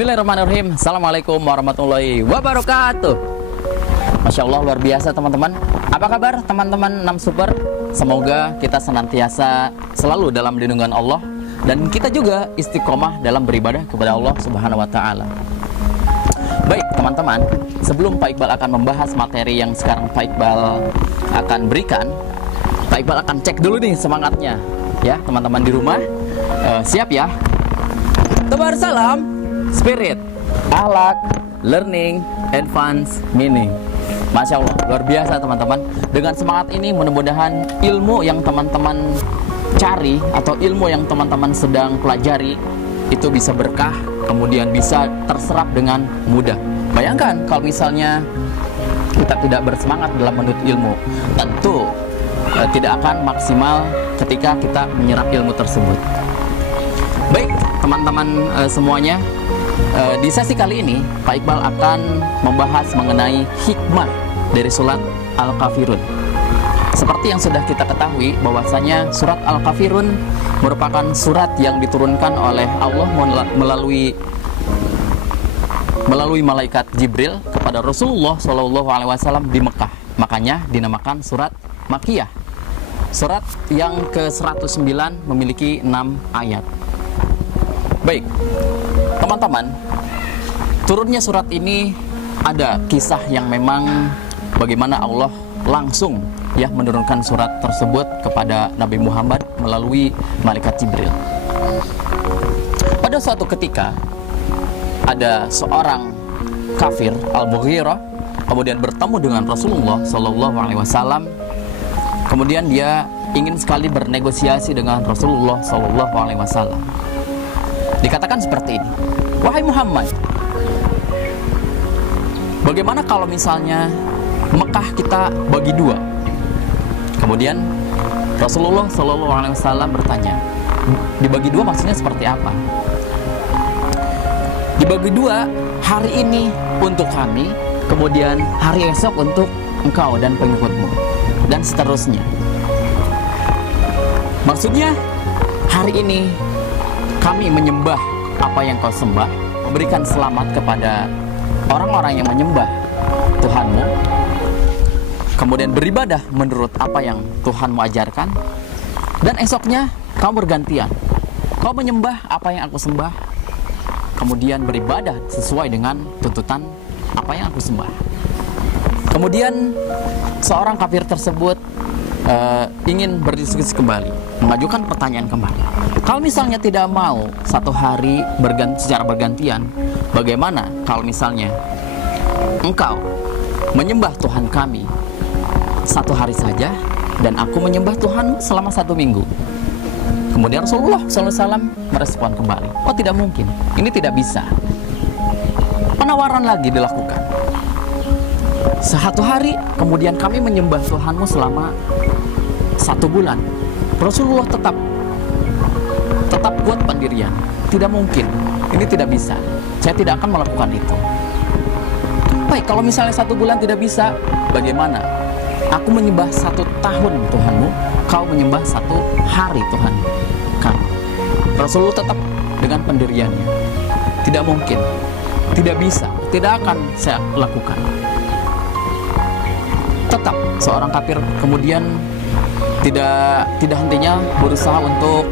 Bismillahirrahmanirrahim. Assalamualaikum warahmatullahi wabarakatuh. Masya Allah, luar biasa teman-teman. Apa kabar teman-teman 6 Super? Semoga kita senantiasa selalu dalam lindungan Allah, dan kita juga istiqomah dalam beribadah kepada Allah Subhanahu wa Ta'ala. Baik teman-teman, sebelum Pak Iqbal akan membahas materi yang sekarang Pak Iqbal akan berikan, Pak Iqbal akan cek dulu nih semangatnya. Ya teman-teman di rumah, siap ya? Tebar salam Spirit, Akhlak, Learning, Advance, Meaning. Masya Allah, luar biasa teman-teman. Dengan semangat ini mudah-mudahan ilmu yang teman-teman cari atau ilmu yang teman-teman sedang pelajari itu bisa berkah, kemudian bisa terserap dengan mudah. Bayangkan kalau misalnya kita tidak bersemangat dalam menuntut ilmu, tentu tidak akan maksimal ketika kita menyerap ilmu tersebut. Baik teman-teman semuanya, di sesi kali ini Pak Iqbal akan membahas mengenai hikmah dari surat Al-Kafirun. Seperti yang sudah kita ketahui bahwasanya surat Al-Kafirun merupakan surat yang diturunkan oleh Allah melalui malaikat Jibril kepada Rasulullah SAW di Mekah. Makanya dinamakan surat Makkiyah. Surat yang ke-109 memiliki 6 ayat. Baik teman-teman, turunnya surat ini ada kisah yang memang bagaimana Allah langsung ya menurunkan surat tersebut kepada Nabi Muhammad melalui malaikat Jibril. Pada suatu ketika ada seorang kafir Al-Mughirah kemudian bertemu dengan Rasulullah SAW. Kemudian dia ingin sekali bernegosiasi dengan Rasulullah SAW. Dikatakan seperti ini, wahai Muhammad, bagaimana kalau misalnya Mekah kita bagi dua? Kemudian Rasulullah SAW bertanya, dibagi dua maksudnya seperti apa? Dibagi dua, hari ini untuk kami, kemudian hari esok untuk engkau dan pengikutmu, dan seterusnya. Maksudnya hari ini kami menyembah apa yang kau sembah, memberikan selamat kepada orang-orang yang menyembah Tuhanmu, kemudian beribadah menurut apa yang Tuhanmu ajarkan, dan esoknya kamu bergantian, kau menyembah apa yang aku sembah, kemudian beribadah sesuai dengan tuntutan apa yang aku sembah. Kemudian seorang kafir tersebut ingin berdiskusi kembali, mengajukan pertanyaan kembali. Kalau misalnya tidak mau satu hari secara bergantian, bagaimana kalau misalnya engkau menyembah Tuhan kami satu hari saja dan aku menyembah Tuhan selama 1 minggu? Kemudian Rasulullah SAW merespon kembali, oh tidak mungkin, ini tidak bisa. Penawaran lagi dilakukan. 1 hari kemudian kami menyembah Tuhanmu selama 1 bulan. Rasulullah tetap kuat pendirian, tidak mungkin, ini tidak bisa, saya tidak akan melakukan itu. Baik, kalau misalnya 1 bulan tidak bisa, bagaimana? Aku menyembah 1 tahun Tuhanmu, kau menyembah 1 hari Tuhan kamu. Rasulullah tetap dengan pendiriannya, tidak mungkin, tidak bisa, tidak akan saya lakukan. Tetap seorang kafir kemudian tidak hentinya berusaha untuk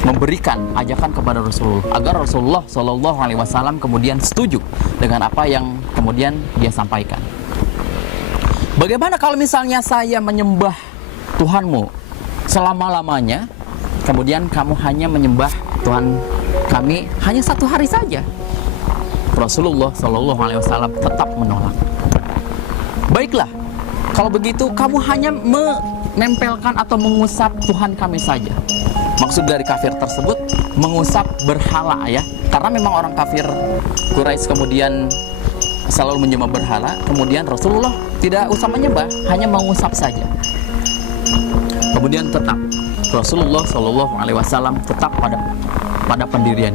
memberikan ajakan kepada Rasulullah agar Rasulullah SAW kemudian setuju dengan apa yang kemudian dia sampaikan. Bagaimana kalau misalnya saya menyembah Tuhanmu selama-lamanya, kemudian kamu hanya menyembah Tuhan kami hanya 1 hari saja? Rasulullah SAW tetap menolak. Baiklah, kalau begitu kamu hanya menempelkan atau mengusap Tuhan kami saja. Maksud dari kafir tersebut mengusap berhala ya, karena memang orang kafir Quraisy kemudian selalu menyembah berhala. Kemudian Rasulullah tidak usah menyembah, hanya mengusap saja. Kemudian tetap Rasulullah SAW tetap pada pendirian.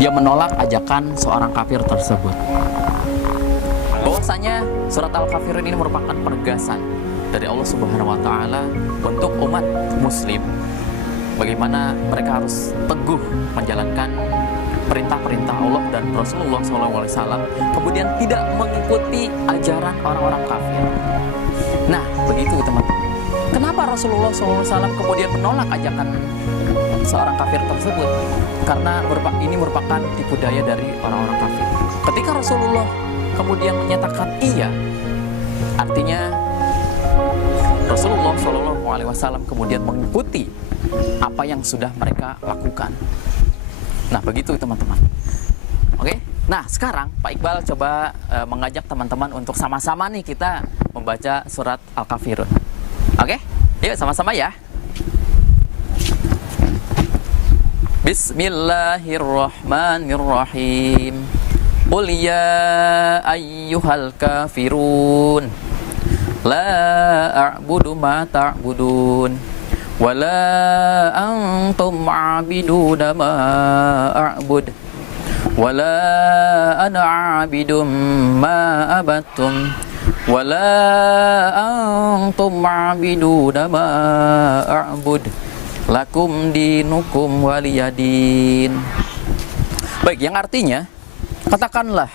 Dia menolak ajakan seorang kafir tersebut. Bahwasanya surat Al-Kafirun ini merupakan penegasan dari Allah Subhanahu wa Ta'ala untuk umat muslim bagaimana mereka harus teguh menjalankan perintah-perintah Allah dan Rasulullah SAW, kemudian tidak mengikuti ajaran orang-orang kafir. Nah, begitu teman-teman. Kenapa Rasulullah SAW kemudian menolak ajakan seorang kafir tersebut? Karena ini merupakan tipu daya dari orang-orang kafir. Ketika Rasulullah kemudian menyatakan iya, artinya Rasulullah SAW kemudian mengikuti apa yang sudah mereka lakukan. Nah, begitu teman-teman. Oke. Nah, sekarang Pak Iqbal coba mengajak teman-teman untuk sama-sama nih kita membaca surat Al-Kafirun. Oke? Yuk sama-sama ya. Bismillahirrahmanirrahim. Qul ya ayyuhal kafirun la a'budu ma ta'budun wa la antum 'abiduna ma a'bud wa la ana 'abidum ma abattum wa la antum 'abiduna ma a'bud lakum dinukum waliyadin. Baik, yang artinya, katakanlah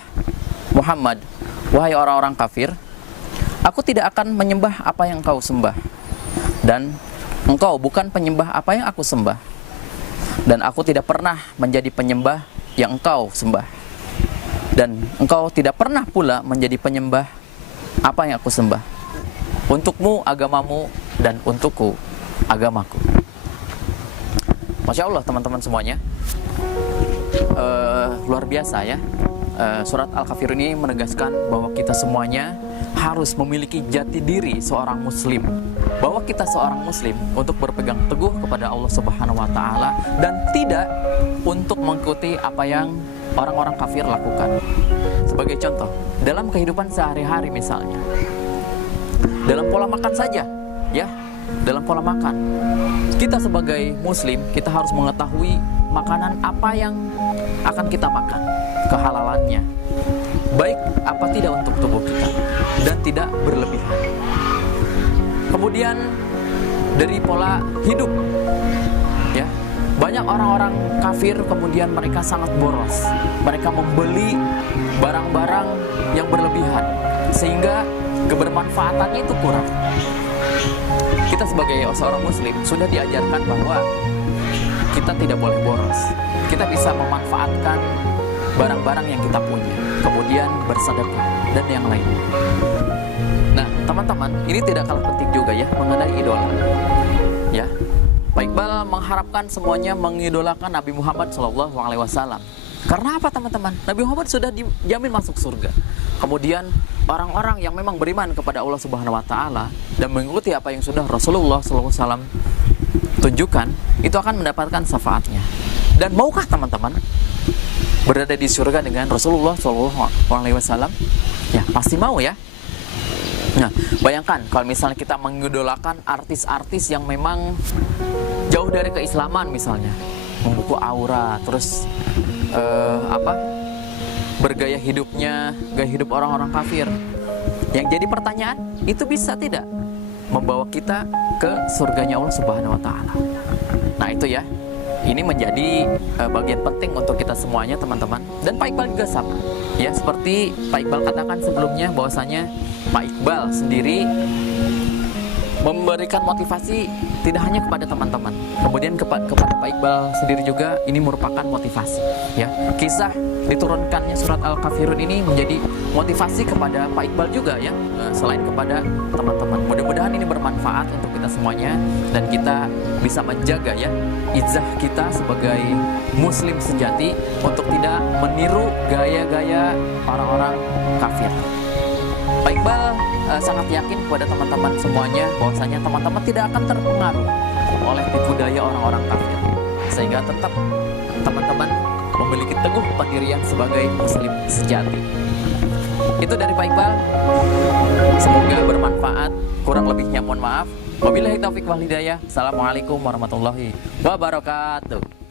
Muhammad, wahai orang-orang kafir, aku tidak akan menyembah apa yang engkau sembah, dan engkau bukan penyembah apa yang aku sembah, dan aku tidak pernah menjadi penyembah yang engkau sembah, dan engkau tidak pernah pula menjadi penyembah apa yang aku sembah. Untukmu agamamu dan untukku agamaku. Masya Allah teman-teman semuanya, luar biasa ya. Surat Al-Kafirun ini menegaskan bahwa kita semuanya harus memiliki jati diri seorang muslim, bahwa kita seorang muslim untuk berpegang teguh kepada Allah Subhanahu wa Ta'ala dan tidak untuk mengikuti apa yang orang-orang kafir lakukan. Sebagai contoh, dalam kehidupan sehari-hari misalnya, dalam pola makan saja ya, dalam pola makan, kita sebagai muslim, kita harus mengetahui makanan apa yang akan kita makan, kehalalannya, baik apa tidak untuk tubuh kita, dan tidak berlebihan. Kemudian dari pola hidup ya, banyak orang-orang kafir kemudian mereka sangat boros, mereka membeli barang-barang yang berlebihan sehingga kebermanfaatannya itu kurang. Kita sebagai seorang muslim sudah diajarkan bahwa kita tidak boleh boros. Kita bisa memanfaatkan barang-barang yang kita punya, kemudian bersedekah dan yang lain. Nah, teman-teman, ini tidak kalah penting juga ya mengenai idola. Ya, Pak Iqbal mengharapkan semuanya mengidolakan Nabi Muhammad SAW. Karena apa teman-teman? Nabi Muhammad sudah dijamin masuk surga. Kemudian orang-orang yang memang beriman kepada Allah Subhanahu wa Ta'ala dan mengikuti apa yang sudah Rasulullah SAW tunjukkan, itu akan mendapatkan syafaatnya. Dan maukah teman-teman berada di surga dengan Rasulullah SAW? Ya, pasti mau ya. Nah, bayangkan kalau misalnya kita mengidolakan artis-artis yang memang jauh dari keislaman misalnya, membuku aura, terus bergaya hidupnya gaya hidup orang-orang kafir. Yang jadi pertanyaan, itu bisa tidak membawa kita ke surganya Allah Subhanahu wa Ta'ala? Nah, itu ya, ini menjadi bagian penting untuk kita semuanya teman-teman. Dan Pak Iqbal juga sama ya, seperti Pak Iqbal katakan sebelumnya, bahwasanya Pak Iqbal sendiri memberikan motivasi tidak hanya kepada teman-teman, kemudian kepada Pak Iqbal sendiri juga ini merupakan motivasi ya. Kisah diturunkannya surat Al-Kafirun ini menjadi motivasi kepada Pak Iqbal juga ya, selain kepada teman-teman. Mudah-mudahan ini bermanfaat untuk kita semuanya dan kita bisa menjaga ya izzah kita sebagai muslim sejati untuk tidak meniru gaya-gaya orang-orang kafir. Pak Iqbal sangat yakin kepada teman-teman semuanya bahwasanya teman-teman tidak akan terpengaruh oleh tipu daya orang-orang kafir, sehingga tetap teman-teman memiliki teguh pendirian sebagai muslim sejati. Itu dari Pak Iqbal, semoga bermanfaat, kurang lebihnya mohon maaf. Wabillahi taufiq wal hidayah. Assalamualaikum warahmatullahi wabarakatuh.